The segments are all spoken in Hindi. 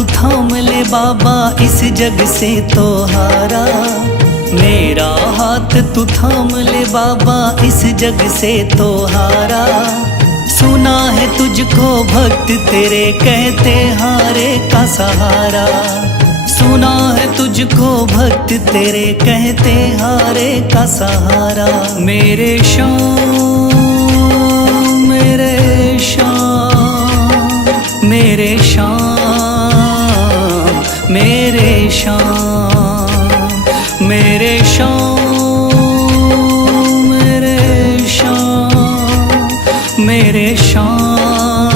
तू थाम ले बाबा इस जग से तो हारा। मेरा हाथ तू थाम ले बाबा इस जग से तो हारा। सुना है तुझको भक्त तेरे कहते हारे का सहारा। सुना है तुझको भक्त तेरे कहते हारे का सहारा। मेरे श्याम मेरे श्याम मेरे श्याम मेरे श्याम मेरे श्याम मेरे श्याम मेरे श्याम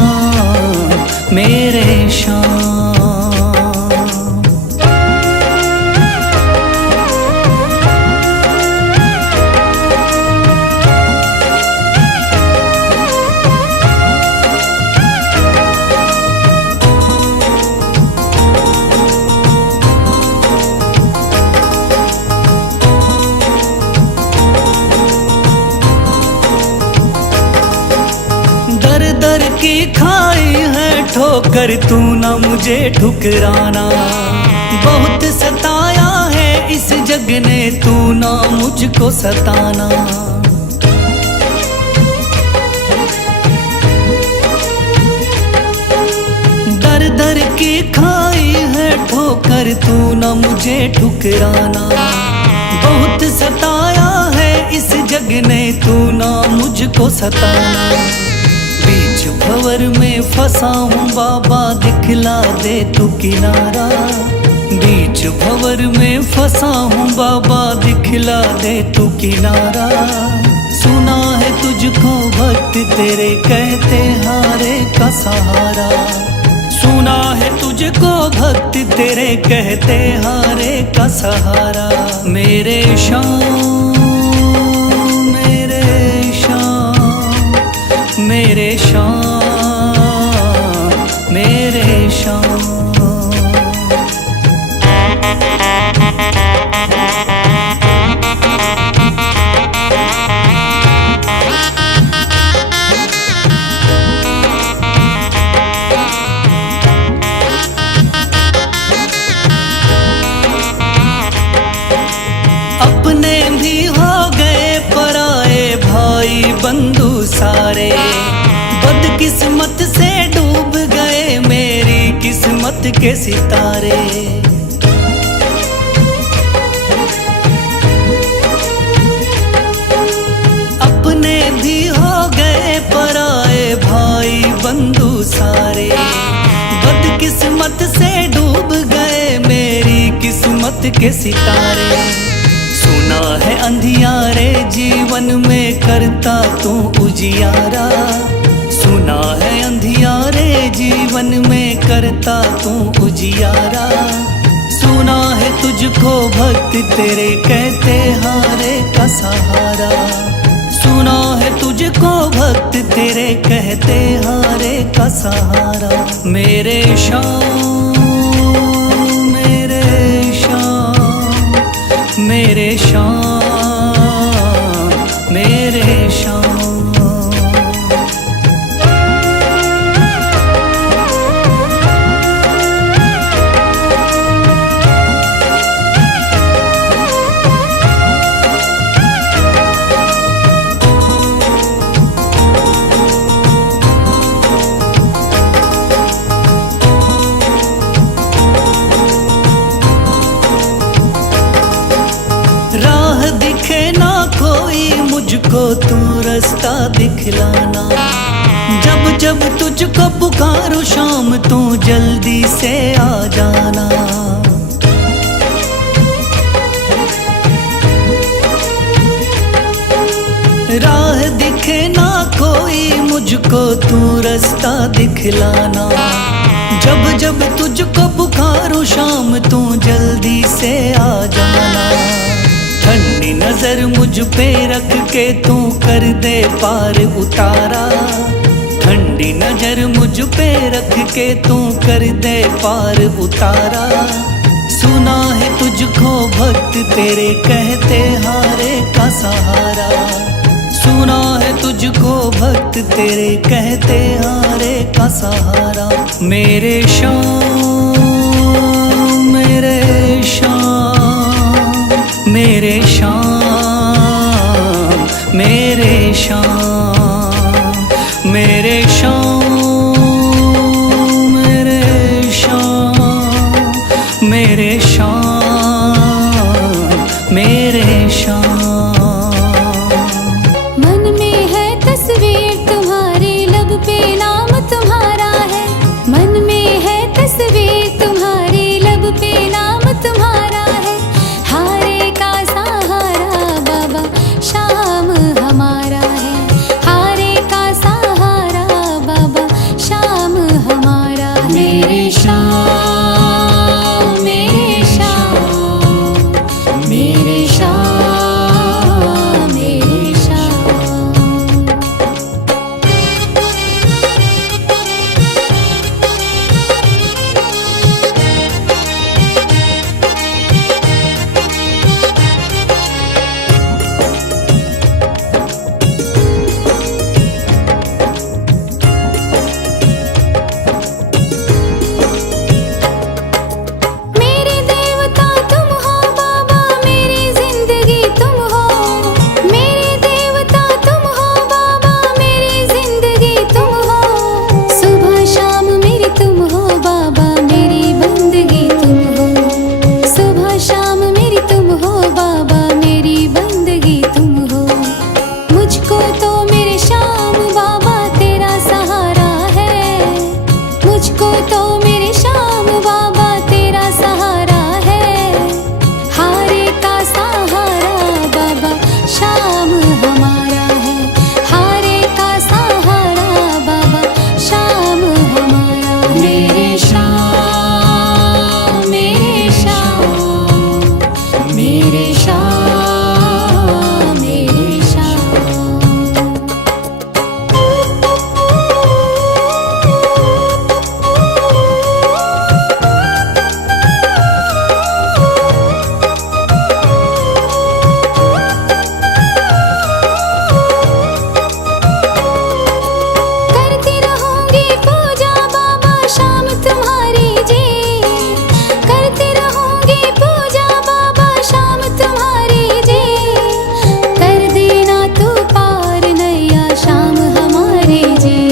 मेरे श्याम। दर की खाई है ठोकर तू ना मुझे ठुकराना। बहुत सताया है इस जग ने तू ना मुझको सताना। दर दर की खाई है ठोकर तू ना मुझे ठुकराना। बहुत सताया है इस जग ने तू ना मुझको सताना। बीच भंवर में फंसा हूँ बाबा दिखला दे तू किनारा। बीच भंवर में फंसा हूँ बाबा दिखला दे तू किनारा। सुना है तुझको भक्त तेरे कहते हारे का सहारा। सुना है तुझको भक्त तेरे कहते हारे का सहारा। मेरे श्याम मेरे श्याम मेरे श्याम मेरे श्याम। अपने भी हो गए पराए भाई बंधु सारे। बदकिस्मत से डूब गए मेरी किस्मत के सितारे। अपने भी हो गए पराए भाई बंधु सारे। बदकिस्मत से डूब गए मेरी किस्मत के सितारे। सुना है अंधियारे जीवन में करता तू उजियारा। सुना है अंधियारे जीवन में करता तू उजियारा। सुना है तुझको भक्त तेरे कहते हारे का सहारा। सुना है तुझको भक्त तेरे कहते हारे का सहारा। मेरे श्याम मेरे श्याम मेरे श्याम मेरे श्याम। राह दिखे ना कोई मुझको तू रास्ता दिखलाना। जब जब तुझको पुकारूं शाम तू जल्दी से आ जाना। राह दिखे ना कोई मुझको तू रास्ता दिखलाना। जब जब तुझको पुकारूं शाम तू जल्दी से आ जाना। ठंडी नजर मुझ पे रख के तू कर दे पार उतारा। ठंडी नजर मुझ पे रख के तू कर दे पार उतारा। सुना है तुझको भक्त तेरे कहते हारे का सहारा। सुना है तुझको भक्त तेरे कहते हारे का सहारा। मेरे श्याम श्याम मेरे श्याम मेरे श्याम मेरे श्याम मेरे श्याम मेरे श्याम मेरे श्याम। मन में है तस्वीर तुम्हारी, लब पे नाम तुम्हारा है। मन में है तस्वीर तुम्हारी, लब पे नाम तुम्हारा है। हारे का सहारा बाबा शाम हमारा है। हारे का सहारा बाबा शाम हमारा है। मेरे श्याम मेरे श्याम मेरे श्याम मेरे श्याम। मेरे देवता तुम हो बाबा, मेरी जिंदगी तुम हो। मेरे देवता तुम हो बाबा, मेरी जिंदगी तुम हो। सुबह शाम मेरी तुम हो बाबा, मेरी बंदगी तुम हो। सुबह शाम मेरी तुम हो बाबा, मेरी बंदगी तुम हो। मुझको तो मेरे श्याम बाबा तेरा सहारा है। मुझको तो मेरे श्याम बाबा तेरा सहारा है। हारे का सहारा बाबा शाम हमारा है। हारे का सहारा बाबा शाम हमारा है। मेरे श्याम मेरे श्याम मेरे श्याम मेरे श्याम। करती रहूंगी पूजा बाबा शाम तुम्हारी जी। करती रहूंगी पूजा बाबा शाम तुम्हारी जी। कर देना तू पार नैया शाम हमारी जी।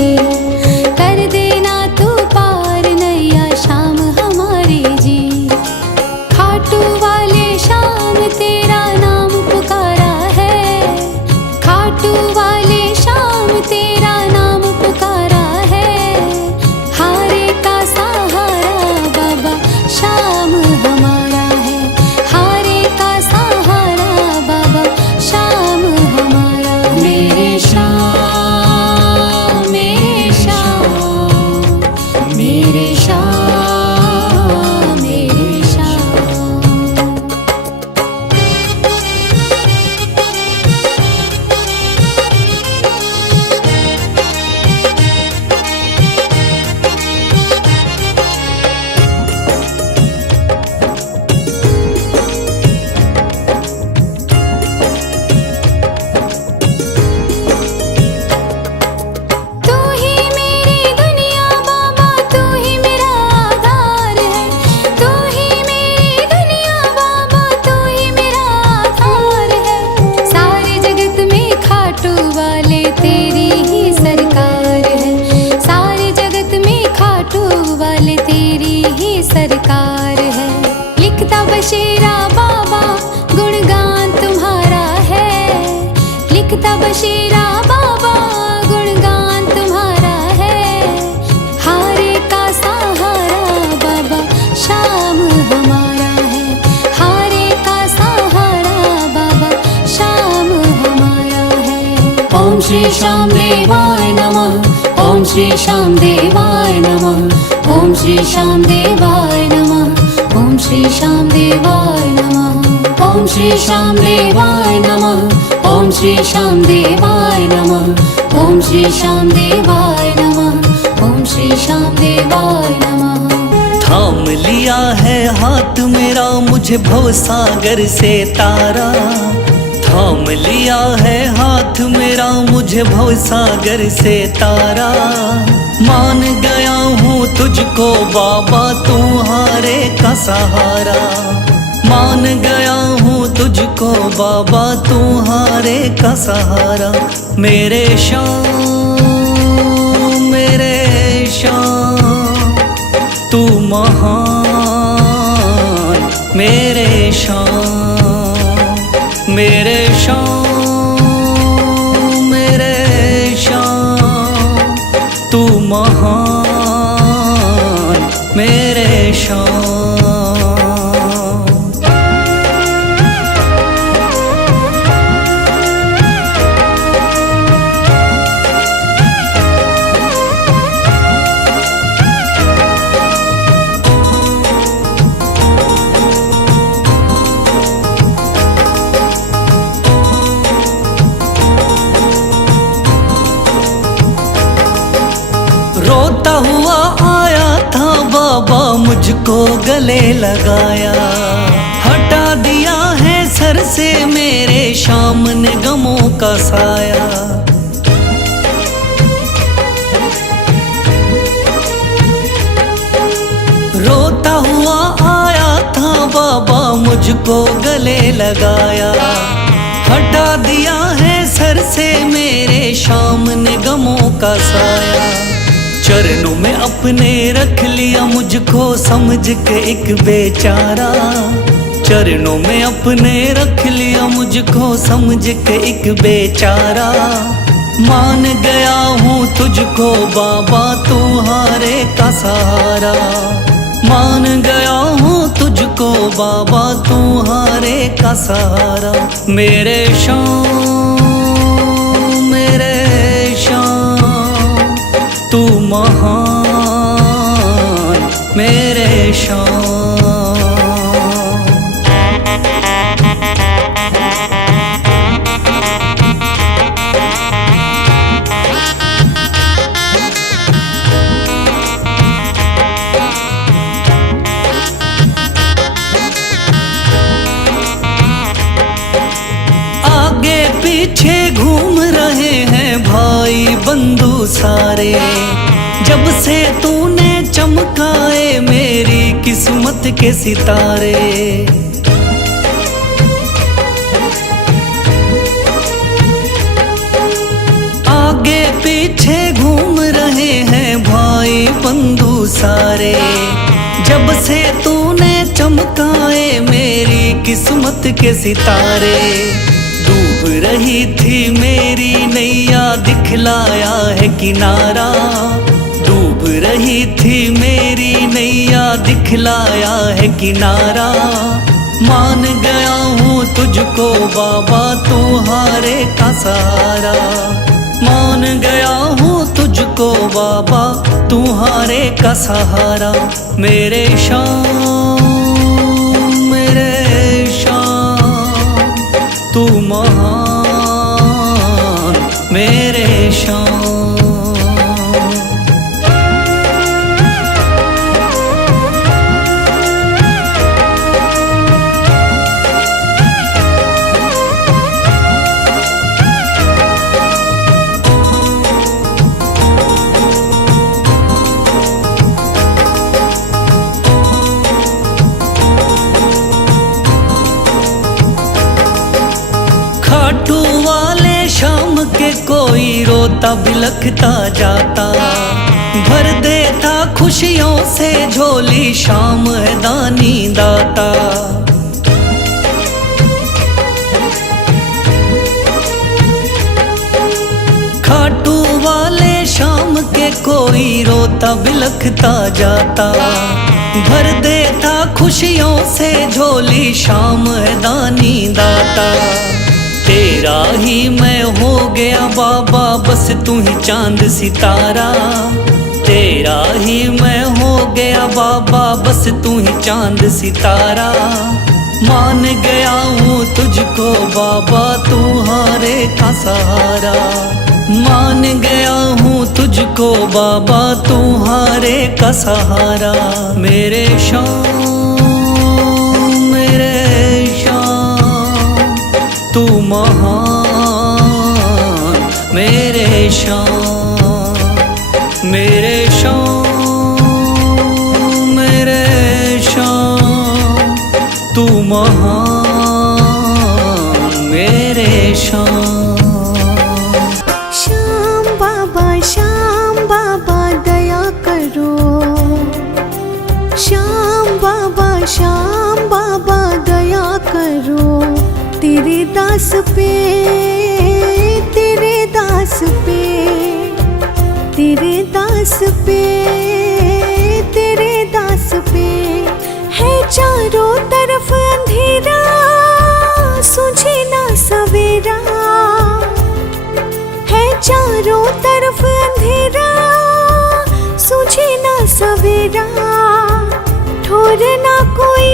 कर देना तू पार नैया शाम हमारी जी। खाटू वाले शाम तेरा नाम पुकारा है। खाटू वाले शाम तेरा नाम पुकारा है। हारे का सहारा बाबा शाम हमारा है। हारे का सहारा बाबा शाम हमारा है। मेरे श्याम मेरे श्याम मेरे श्याम मेरे श्याम। तू ही मेरी दुनिया बाबा, तू ही मेरा आधार है। तू ही मेरी दुनिया बाबा, तू ही मेरा आधार है। सारे जगत में खाटू वाले तेरी ही सरकार है। सारे जगत में खाटू वाले तेरी ही सरकार है। लिखता बशीरा बाबा गुणगान तुम्हारा है। लिखता बशीरा बाबा गुणगान तुम्हारा है। हारे का सहारा बाबा शाम हमारा है। हारे का सहारा बाबा शाम हमारा है। ओम श्री श्याम देवाय नमः। ओम श्री श्याम देवाय नमः। ओम श्री श्याम देवाय नमः। ओम श्री श्याम देवाय नमः। ओम श्री श्याम देवाय नमः। ओम श्री श्याम देवाय नमः। ओम श्री श्याम देवाय नमः। ओम श्री श्याम देवाय नमः। थाम लिया है हाथ मेरा मुझे भवसागर से तारा। थाम लिया है हाथ मेरा मुझे भवसागर से तारा। मान गया हूँ तुझको बाबा तुम्हारे का सहारा। मान गया हूँ तुझको बाबा, तुम्हारे का सहारा। मेरे शाम, मेरे शाम, तू महान। मेरे शाम, मेरे शाम, मेरे शाम, तू महान। मेरे शाम। रोता हुआ आया था बाबा, मुझको गले लगाया। हटा दिया है सर से मेरे शाम ने गमों का साया। रोता हुआ आया था बाबा, मुझको गले लगाया। हटा दिया है सर से मेरे शाम ने गमों का साया। चरणों में अपने रख लिया मुझको समझ के एक बेचारा। चरणों में अपने रख लिया मुझको समझ के एक बेचारा। मान गया हूँ तुझको बाबा, तुम्हारे का सहारा। मान गया हूँ तुझको बाबा, तुम्हारे का सहारा। मेरे शाम, मेरे शाम, तू महान। मेरे शाम। आगे पीछे घूम रहे हैं भाई बंधु सारे। जब से तूने चमकाए मेरी किस्मत के सितारे। आगे पीछे घूम रहे हैं भाई बंधु सारे। जब से तूने चमकाए मेरी किस्मत के सितारे। डूब रही थी मेरी नैया, दिखलाया है किनारा। डूब रही थी मेरी नैया, दिखलाया है किनारा। मान गया हूँ तुझको बाबा, तुम्हारे का सहारा। मान गया हूँ तुझको बाबा, तुम्हारे का सहारा। मेरे शाम, मेरे शाम, तू महान। मेरे शाम। खाटू वाले शाम के कोई रोता बिलखता जाता। भर देता खुशियों से झोली, शाम है दानी दाता। खाटू वाले शाम के कोई रोता बिलखता जाता। भर देता खुशियों से झोली, शाम है दानी दाता। तेरा ही मैं हो गया बाबा, बस तू ही चांद सितारा। तेरा ही मैं हो गया बाबा, बस तू ही चांद सितारा। मान गया हूँ तुझको बाबा, तुम्हारे का सहारा। मान गया हूँ तुझको बाबा, तुम्हारे का सहारा। मेरे शाम, मेरे शाम, तू महान। मेरे शाम, मेरे शाम, मेरे शाम, तू महान। करो तेरे दास पे, तेरे दास पे, तेरे दास पे, तेरे दास पे। है चारों तरफ अंधेरा, सूझे ना सवेरा। है चारों तरफ अंधेरा, सूझे ना सवेरा। ठोर ना कोई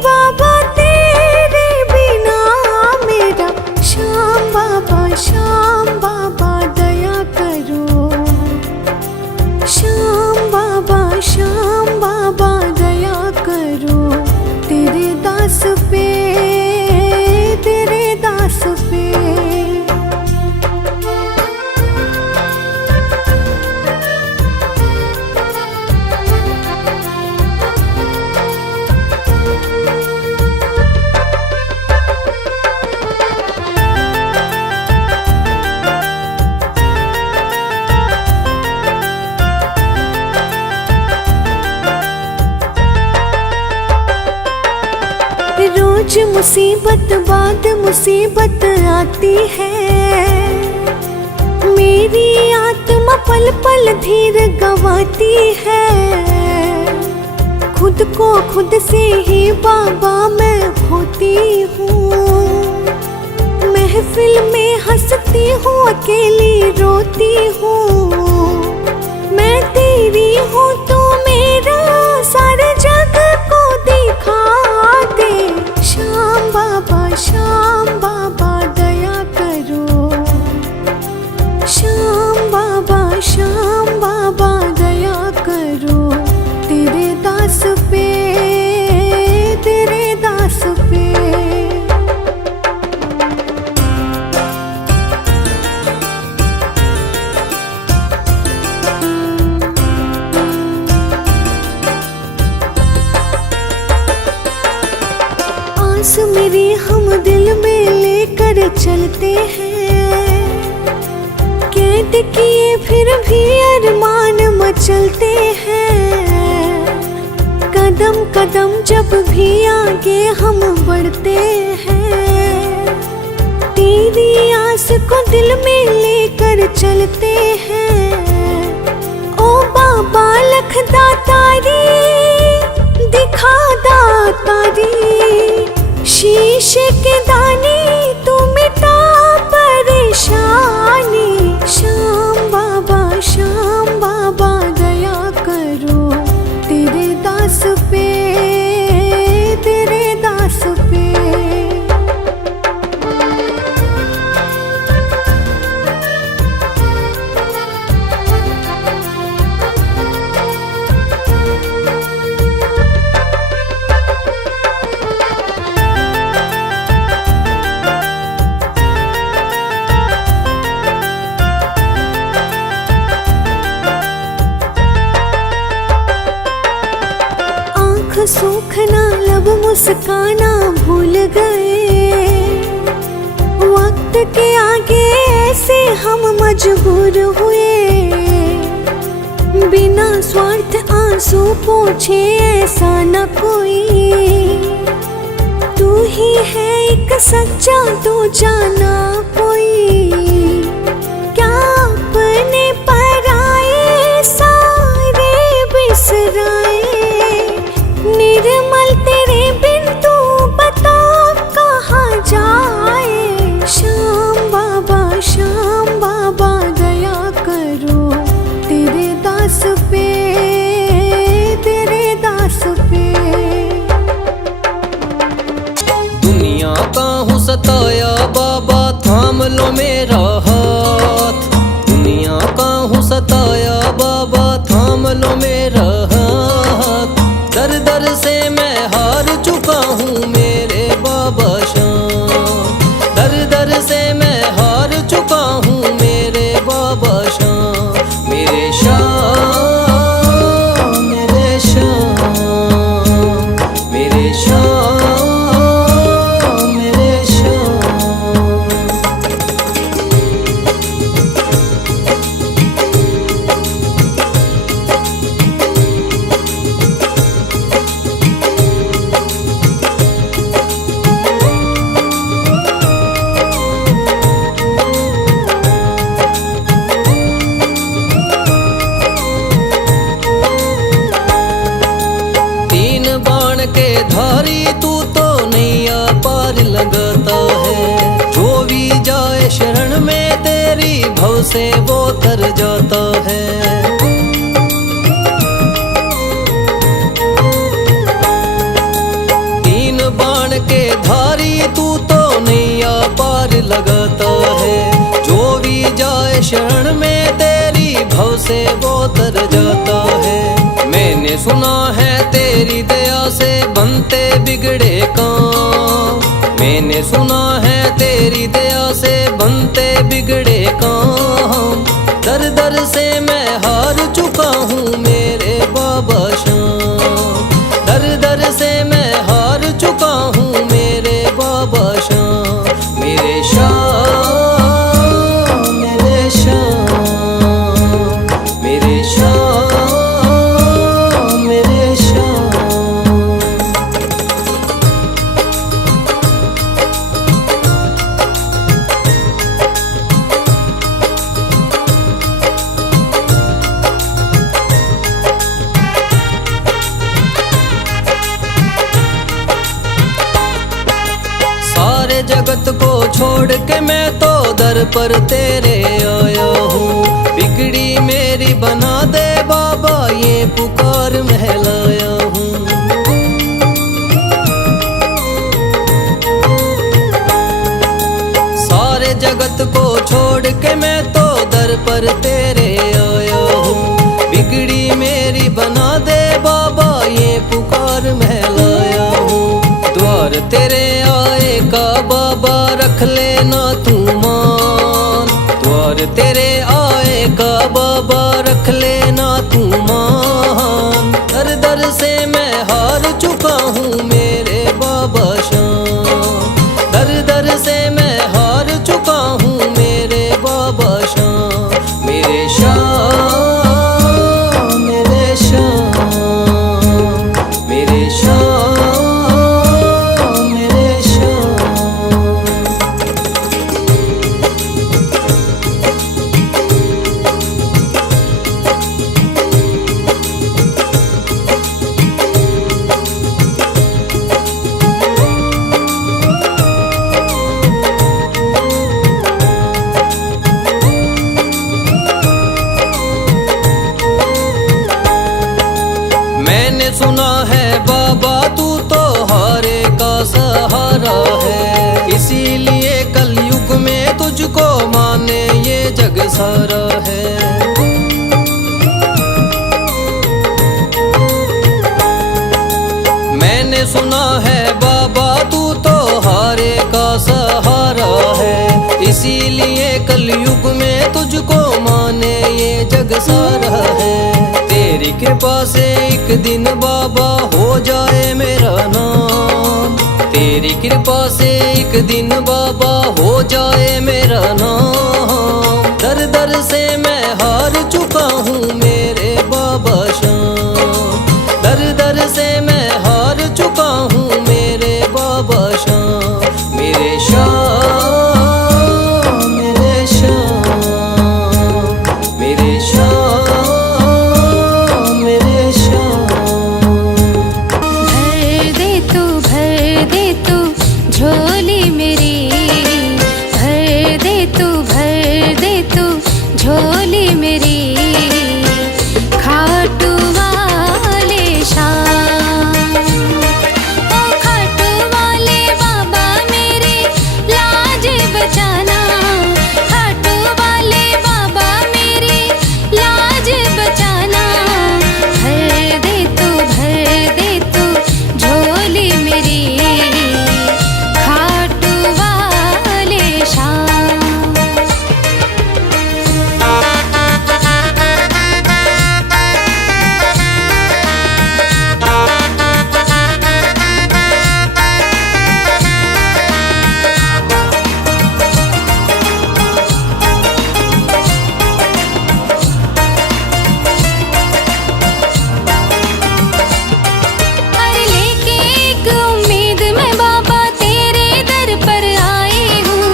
बाबा तेरे बिना मेरा। श्याम बाबा दया करो। श्याम बाबा दया करो तेरे दास पे, तेरे दास पे। रोज मुसीबत बाद मुसीबत आती है। मेरी आत्मा पल पल धीर गंवाती है। खुद को खुद से ही बाबा मैं खोती हूँ। महफिल में हंसती हूँ, अकेली रोती हूँ। मैं तेरी हूँ तो मेरा सारे जग को दिखा दे। श्याम बाबा दया करो। श्याम बाबा दया करो तेरे दास पे, तेरे दास पे। आस मेरी हम दिल में लेकर चलते हैं। कैद किए फिर भी अरमान मचलते हैं। कदम कदम जब भी आगे हम बढ़ते हैं। तेरी आस को दिल में लेकर चलते हैं। ओ बाबा लख दातारी, दिखा दातारी। शीश के दाने तू मिटा परेशानी। श्याम बाबा दया करो तेरे दास पे, तेरे दास पे। सूखना लब मुस्काना भूल गए। वक्त के आगे ऐसे हम मजबूर हुए। बिना स्वार्थ आंसू पोछे ऐसा न कोई। तू ही है एक सच्चा, तू जाना कोई। क्या अपने पराए सारे बिसराए। निर्मल तेरे बिन तू बता कहाँ जाए। श्याम बाबा दया करो तेरे दास पे, तेरे दास पे। दुनिया का हूँ सताया बाबा, थाम लो मेरा शरण में तेरी भव से वो तर जाता है। तीन बाण के धारी तू तो नैया पार लगाता है। जो भी जाए शरण में तेरी भव से वो तर जाता है। मैंने सुना है तेरी दया से बनते बिगड़े काम। मैंने सुना है तेरी दया से बनते बिगड़े काम। दर दर से मैं हार चुका हूँ मेरे बाबा श्याम। दर दर से मैं हार चुका हूँ मेरे बाबा श्याम। मेरे श्याम, मेरे श्याम, मेरे श्याम, मेरे श्याम। सारे जगत को छोड़ के मैं तो दर पर तेरे आया हूँ। बिगड़ी मेरी बना दे बाबा ये पुकार महलाया हूँ। सारे जगत को छोड़ के मैं तो दर पर तेरे आया हूँ। बिगड़ी मेरी बना दे बाबा ये पुकार महलाया हूँ। द्वार तेरे आए का बाबा रख लेना तू मान। द्वार तेरे आए का बाबा रख लेना तू मान। दर दर से मैं हार चुका हूँ मेरे बाबा श्याम। दर दर से मैं हार चुका हूँ मेरे बाबा श्याम। मेरे श्याम, मेरे श्याम, मेरे श्याम, मेरे श्याम। मैंने सुना है बाबा तू तो हारे का सहारा है। इसीलिए कलयुग में तुझको माने ये जग सारा है। मैंने सुना है बाबा तू तो हारे का सहारा है। इसीलिए कलयुग में तुझको माने ये जग सारा है। तेरी कृपा से एक दिन बाबा हो जाए मेरा नाम। तेरी कृपा से एक दिन बाबा हो जाए मेरा नाम। दर दर से मैं हार चुका हूँ मेरे बाबा श्याम। दर दर से मैं हार चुका हूँ मेरे बाबा श्याम। मेरे श्याम, मेरे श्याम, मेरे श्याम, मेरे श्याम। भर दे तू झोली मेरी। भर दे तू झोली मेरी। खाटू वाले श्याम, ओ खाटू वाले बाबा मेरे लाज बचाना। खाटू वाले बाबा मेरे लाज बचाना। भर दे तू झोली मेरी। खाटू वाले श्याम। अरे लेके एक उम्मीद मैं बाबा तेरे दर पर आई हूँ।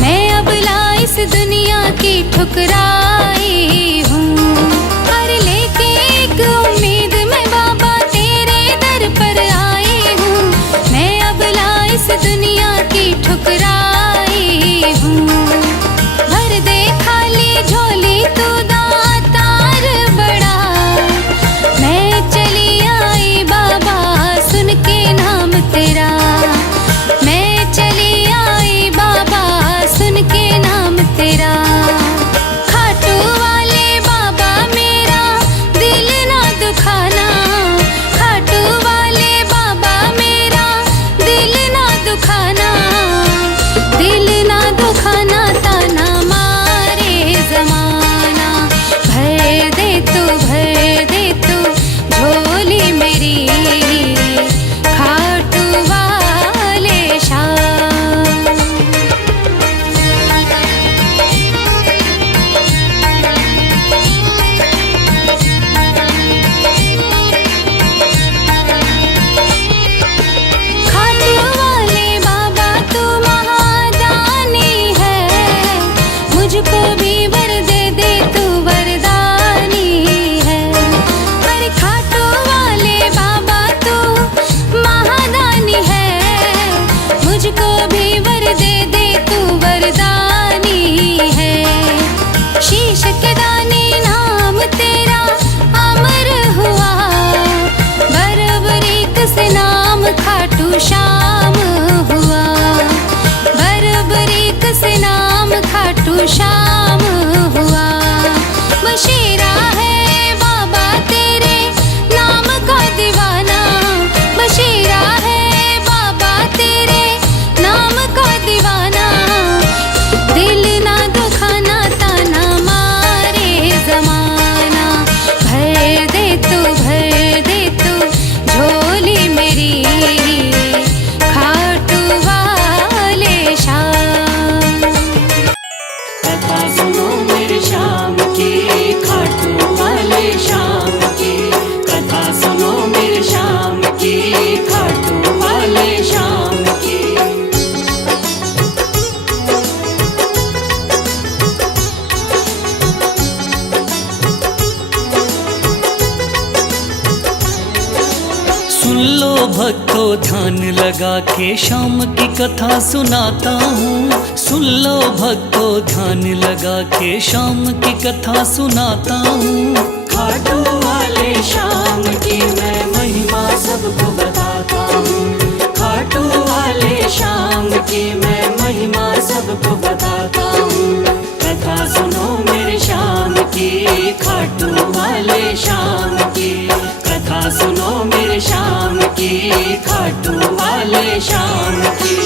मैं अब ला इस दुनिया की ठुकराई हूँ। अरे लेके एक उम्मीद मैं बाबा तेरे दर पर आई हूँ। मैं अब ला इस दुनिया की ठुकराई हूँ। सुन लो भक्तों ध्यान लगा के शाम की कथा सुनाता हूँ। सुन लो भक्तों ध्यान लगा के शाम की कथा सुनाता हूँ। खाटू वाले शाम की मैं महिमा सबको बताता हूँ। खाटू वाले शाम की मैं महिमा सबको बताता हूँ। कथा सुनो मेरे शाम की, खाटू वाले शाम की। कथा सुनो मेरे शाम की, खाटू वाले शाम की।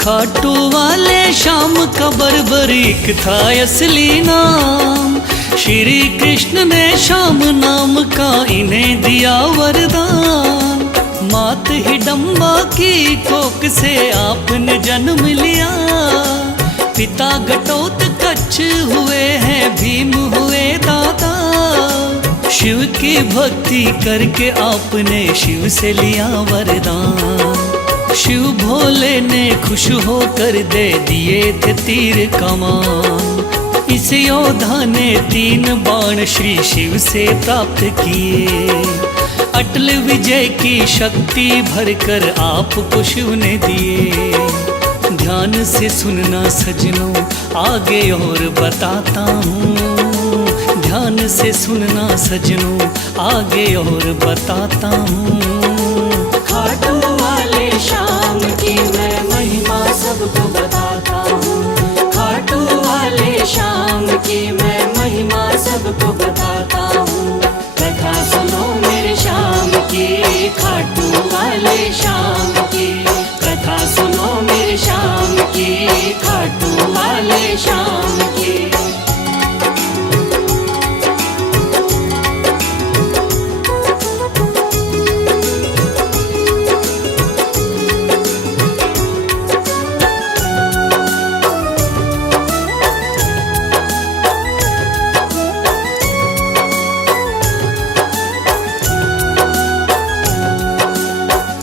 खाटू वाले शाम का बर्बरीक था असली नाम। श्री कृष्ण ने शाम नाम का इन्हें दिया वरदान। मात हिडम्बा की कोख से आपने जन्म लिया। पिता घटोत्कच हुए हैं भीम हुए दादा। शिव की भक्ति करके आपने शिव से लिया वरदान। शिव भोले ने खुश होकर दे दिए थे तीर कमान। इस योद्धा ने 3 बाण श्री शिव से प्राप्त किए। अटल विजय की शक्ति भरकर आपको शिव ने दिए। ध्यान से सुनना सजनों आगे और बताता हूँ। ध्यान से सुनना सजनों आगे और बताता हूँ। खाटू वाले शाम की मैं महिमा सबको बताता हूँ। खाटू वाले शाम की मैं महिमा सबको बताता हूँ। कथा सुनो मेरे शाम की, खाटू वाले शाम की। कथा सुनो मेरे शाम की, खाटू वाले शाम की।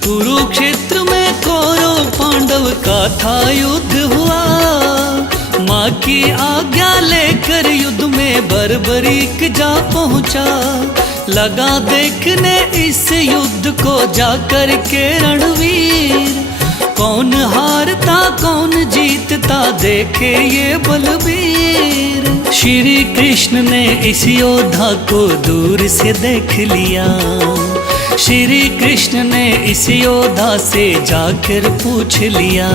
कुरुक्षेत्र में कौरव पांडव का था युद्ध हुआ। माँ की आज्ञा लेकर युद्ध में बर्बरीक जा पहुँचा। लगा देखने इस युद्ध को जाकर के रणवीर। कौन हारता कौन जीतता देखे ये बलबीर। श्री कृष्ण ने इस योद्धा को दूर से देख लिया। श्री कृष्ण ने इस योद्धा से जाकर पूछ लिया।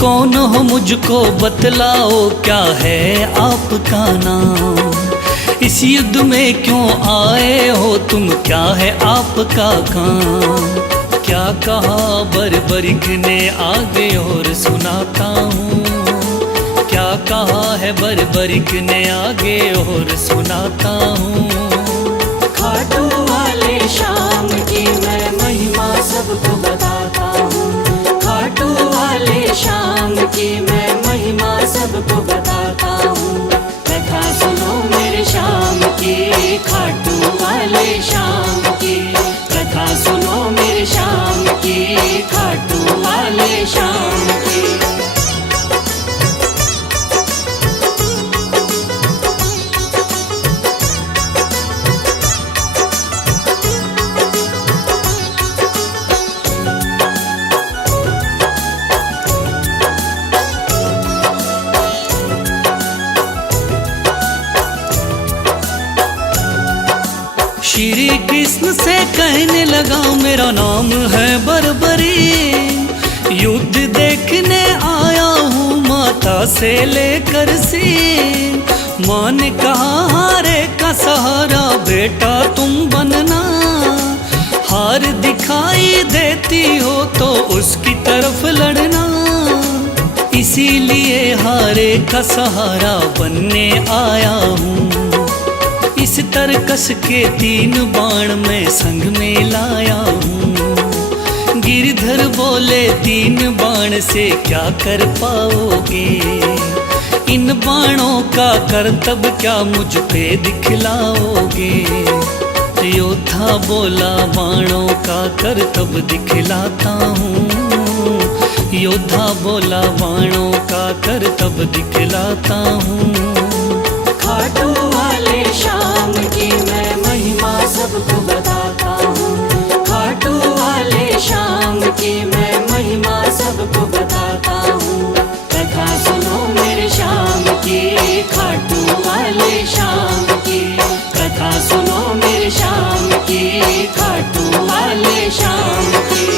कौन हो मुझको बतलाओ क्या है आपका नाम। इस युद्ध में क्यों आए हो तुम, क्या है आपका काम। क्या कहा बर्बरीक ने आगे और सुनाता हूँ। क्या कहा है बर्बरीक ने आगे और सुनाता हूँ। खाटू वाले शाम की मैं महिमा सबको बताता हूँ। खाटू वाले शाम की मैं महिमा सबको बताता हूँ। कथा सुनो मेरे शाम की, खाटू वाले शाम की। कथा सुनो मेरे शाम की, खाटू वाले शाम की। श्री कृष्ण से कहने लगा मेरा नाम है बर्बरी। युद्ध देखने आया हूँ माता से लेकर सीन। माँ ने कहा हारे का सहारा बेटा तुम बनना। हार दिखाई देती हो तो उसकी तरफ लड़ना। इसीलिए हारे का सहारा बनने आया हूँ। इस तरकस के 3 बाण में संग में लाया हूँ। गिरधर बोले 3 बाण से क्या कर पाओगे। इन बाणों का करतब क्या मुझ पे दिखलाओगे? योद्धा बोला बाणों का करतब दिखलाता हूँ। योद्धा बोला बाणों का करतब दिखलाता हूँ। खाटू वाले श्याम की मैं महिमा सबको बताता हूँ। खाटू वाले श्याम की मैं महिमा सबको बताता हूँ। कथा सुनो मेरे श्याम की, खाटू वाले श्याम की। कथा सुनो मेरे श्याम की, खाटू वाले श्याम की।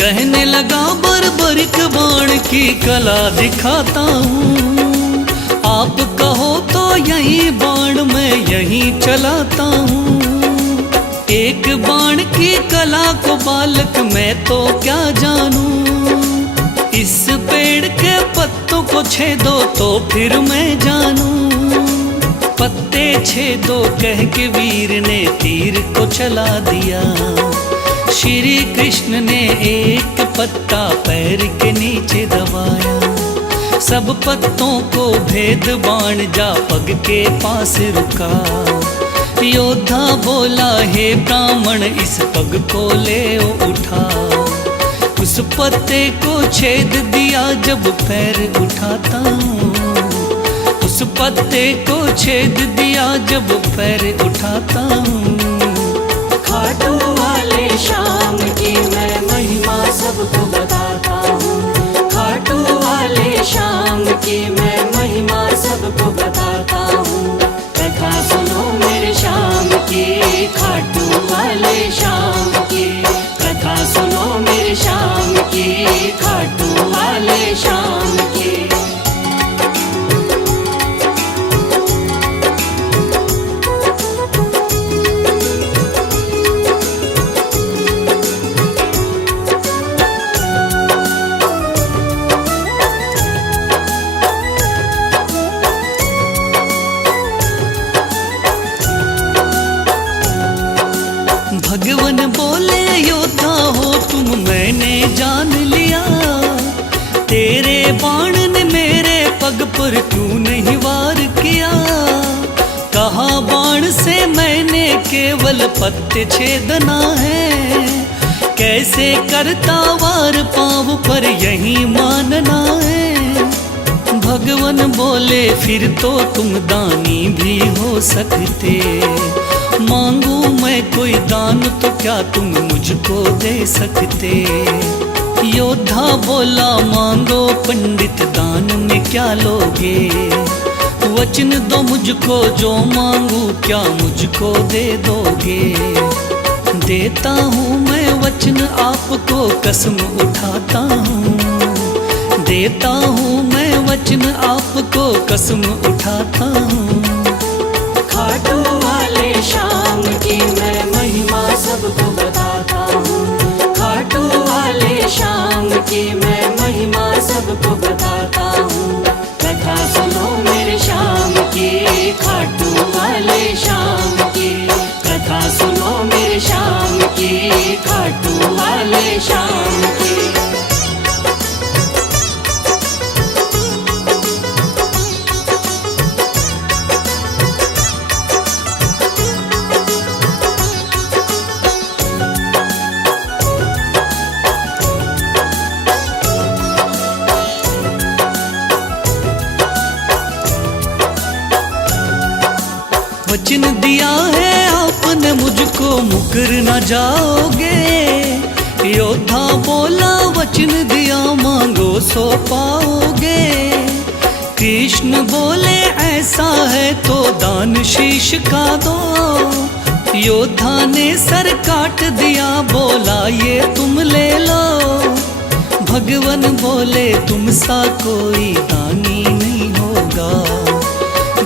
कहने लगा बर्बरिक बाण की कला दिखाता हूँ। आप कहो तो यही बाण मैं यहीं चलाता हूँ। एक बाण की कला को बालक मैं तो क्या जानूं। इस पेड़ के पत्तों को छेदो तो फिर मैं जानूं। पत्ते छेदो कह के वीर ने तीर को चला दिया। श्री कृष्ण ने एक पत्ता पैर के नीचे दबाया। सब पत्तों को भेद बाण जा पग के पास रुका। योद्धा बोला हे ब्राह्मण इस पग को ले उठा। उस पत्ते को छेद दिया जब पैर उठाता हूँ। उस पत्ते को छेद दिया जब पैर उठाता हूँ। खाटू वाले श्याम की मैं महिमा सबको बताता हूँ। खाटू वाले श्याम की मैं महिमा सबको बताता हूँ। कथा सुनो मेरे श्याम की, खाटू वाले श्याम की। कथा सुनो मेरे श्याम की, खाटू वाले श्याम की। भगवान बोले योद्धा हो तुम मैंने जान लिया। तेरे बाण ने मेरे पग पर क्यों नहीं वार किया। कहा बाण से मैंने केवल पत्ते छेदना है। कैसे करता वार पाँव पर यही मानना है। भगवान बोले फिर तो तुम दानी भी हो सकते। मांगू मैं कोई दान तो क्या तुम मुझको दे सकते। योद्धा बोला मांगो पंडित दान में क्या लोगे। वचन दो मुझको जो मांगू क्या मुझको दे दोगे। देता हूँ मैं वचन आपको कसम उठाता हूँ। देता हूँ मैं वचन आपको कसम उठाता हूँ। खाटू वाले श्याम की मैं महिमा सबको बताता हूँ। खाटू वाले श्याम की मैं महिमा सबको बताता हूँ। कथा सुनो मेरे श्याम की, खाटू वाले श्याम की। कथा सुनो मेरे श्याम की, खाटू वाले श्याम की। वचन दिया है आपने मुझको मुकर न जाओगे। योद्धा बोला वचन दिया मांगो सो पाओगे। कृष्ण बोले ऐसा है तो दान शीश का दो। योद्धा ने सर काट दिया बोला ये तुम ले लो। भगवान बोले तुम सा कोई दानी नहीं होगा।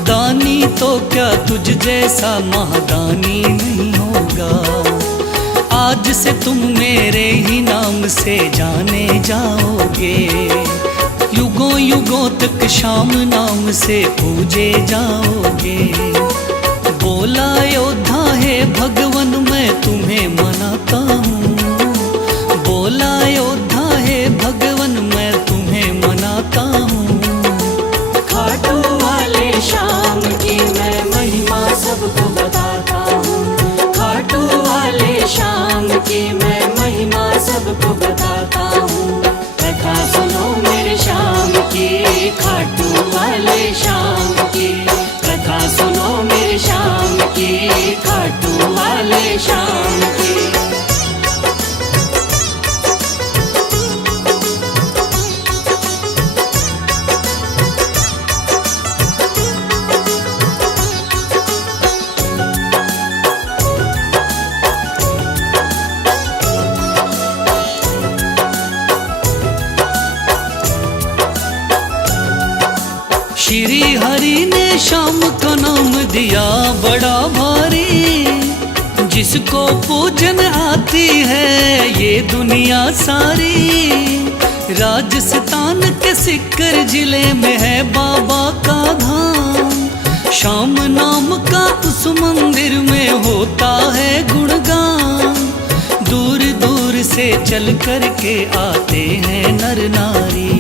दानी तो क्या तुझ जैसा महादानी नहीं होगा। आज से तुम मेरे ही नाम से जाने जाओगे, युगों युगों तक श्याम नाम से पूजे जाओगे। बोला योद्धा है भगवन मैं तुम्हें मनाता हूँ, बोला योद्धा है भगवन मैं तुम्हें मनाता हूँ। खाटू वाले श्याम की मैं महिमा सबको बताता हूँ, खाटू वाले श्याम की मैं महिमा सबको बताता हूँ। कथा सुनो मेरे श्याम की, खाटू वाले श्याम की, कथा सुनो मेरे श्याम की, खाटू वाले श्याम की। श्री हरि ने श्याम का नाम दिया बड़ा भारी, जिसको पूजन आती है ये दुनिया सारी। राजस्थान के सिक्कर जिले में है बाबा का धाम, श्याम नाम का उस मंदिर में होता है गुणगान। दूर दूर से चल कर के आते हैं नर नारी,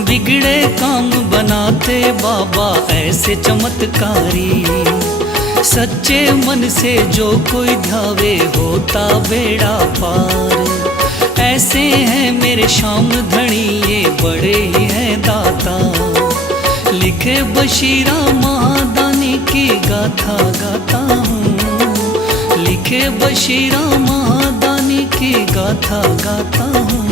बिगड़े काम बनाते बाबा ऐसे चमत्कारी। सच्चे मन से जो कोई ध्यावे होता बेड़ा पार। ऐसे हैं मेरे श्याम धनी ये बड़े ही हैं दाता, लिखे बशीरा महादानी की गाथा गाता हूँ, लिखे बशीरा महादानी की गाथा गाता हूँ।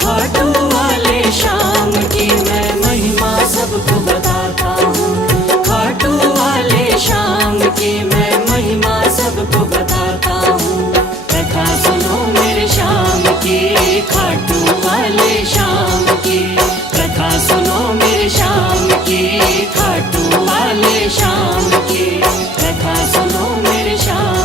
खाटू वाले श्याम की मैं महिमा सबको बताता हूँ, खाटू वाले श्याम की मैं महिमा सबको बताता हूँ। कथा सुनो मेरे श्याम की, खाटू वाले श्याम की, कथा सुनो मेरे श्याम की, खाटू वाले श्याम की, कथा सुनो मेरे श्याम